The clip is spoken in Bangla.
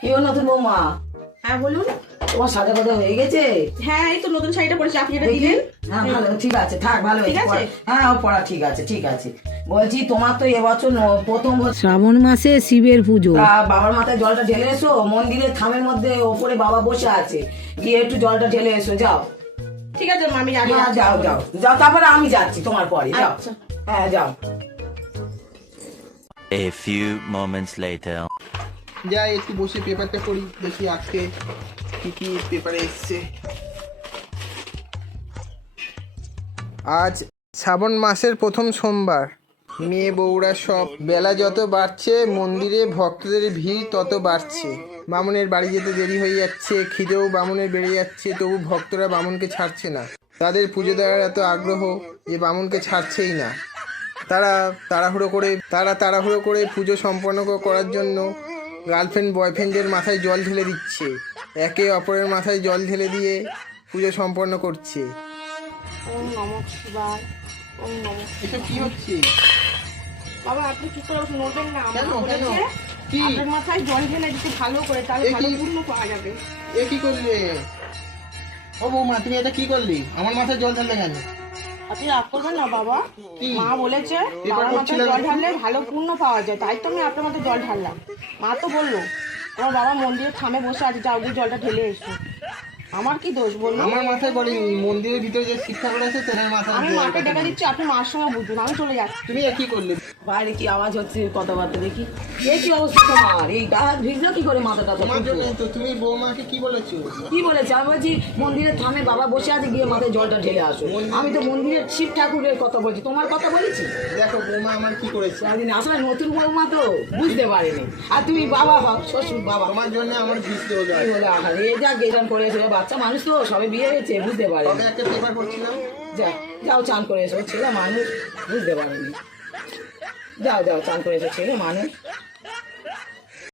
কি হলো নতুন বৌমা? হ্যাঁ বলুন। তোমার সাজা কথা হয়ে গেছে? হ্যাঁ এই তো নতুন শাড়িটা পরেছি, আপনি যেটা দিলেন। হ্যাঁ ভালো, ঠিক আছে, থাক, ভালো ঠিক হয়েছে। আছে? হ্যাঁ ও পড়া ঠিক আছে, ঠিক আছে। বলছি তোমার তো এবছর প্রথম শ্রাবণ মাসে শিবের পুজো। বাবার মাথায় জলটা ঢেলে এসো। মন্দিরের থামের মধ্যে ওপরে বাবা বসে আছে, গিয়ে একটু জলটা ঢেলে এসো, যাও। ঠিক আছে মামি, আমি হ্যাঁ যাও যাও যাও, তারপরে আমি যাচ্ছি তোমার পরে, যাও। আচ্ছা। হ্যাঁ যাও। A few moments later. যাই একটু বসে পেপারটা পড়ি, দেখি আজকে কি কি পেপারে এসছে। আজ শ্রাবণ মাসের প্রথম সোমবার। মেয়ে বউরা সব বেলা যত বাড়ছে মন্দিরে ভক্তদের ভিড় তত বাড়ছে। বামুনের বাড়ি যেতে দেরি হয়ে যাচ্ছে, খিদেও বামুনের বেড়ে যাচ্ছে, তবু ভক্তরা বামুনকে ছাড়ছে না। তাদের পুজো দেওয়ার এত আগ্রহ যে বামুনকে ছাড়ছেই না। তারা তাড়াহুড়ো করে পুজো সম্পন্ন করার জন্য গার্লফ্রেন্ড বয়ফ্রেন্ডের মাথায় জল ঢেলে দিচ্ছে, একে অপরের মাথায় জল ঢেলে দিয়ে পুজো সম্পন্ন করছে। ওম নমঃ শিবায়, ওম নমঃ। এসব কি হচ্ছে? বাবা আপনি কি করে নড়বেন না? আমার কেন, কেন? বলেছে কি? আপনার মাথায় জল ঢেলে দিতে ভালো করে, তাহলে এ ভালো কি? পূর্ণ পাওয়া যাবে। এ কি করলে? ও বৌমা, তুমি এটা কি করলি? আমার মাথায় জল ঢাললে কেন? আপনি রাগ করবেন না বাবা। কি? মা বলেছে এবার বাবার মাথায় হচ্ছিল জল না। ঢাললে ভালো পূর্ণ পাওয়া যায়, তাই তো আমি আপনার মাথায় জল ঢাললাম। মা তো বললো আমার বাবা মন্দিরে থামে বসে আছে, যাও গিয়ে জলটা ঢেলে এসো। আমার কি দোষ বলুন? আমার মাথায় বলেনি, মন্দিরের ভিতরে যে শিক্ষা করে আছে তার মাথায় আমি জল মাকে ঢালতে ডেকে বলেছে। দিচ্ছি, আপনি মার সঙ্গে বুঝুন, আমি চলে যাচ্ছি। তুমি এ কি করলে? বাইরে কি আওয়াজ হচ্ছে, কথাবার্তা দেখি। এ কি অবস্থা তোমার? এই গা হাত ভিজলো কি করে? মাথাটা তো তোমার জন্য তো। তুমি বৌমাকে কি বলেছো? কি বলেছে? আমি বলছি মন্দিরের থামে বাবা বসে আছে, গিয়ে মাথায় জলটা ঢেলে আসো। আমি তো মন্দিরের শিব ঠাকুরের কথা বলছি, তোমার কথা বলেছি? দেখো বৌমা আমার কি করেছে। একদিন আসলে নতুন বৌমা তো বুঝতে পারেনি, আর তুমি বাবা হও, শ্বশুর বাবা। তোমার জন্য আমার ভিজতে হলো। কি বলে আঘাত এ যা গেজান করে এসে, বাচ্চা মানুষ তো সবে বিয়ে হয়েছে, বুঝতে পারে। তবে একটা পেপার পড়ছিলাম। যাও চান করে এসো, ছেলে মানুষ বুঝতে পারেনি। যাও যাও চান করে এসো, ছেলে মানুষ।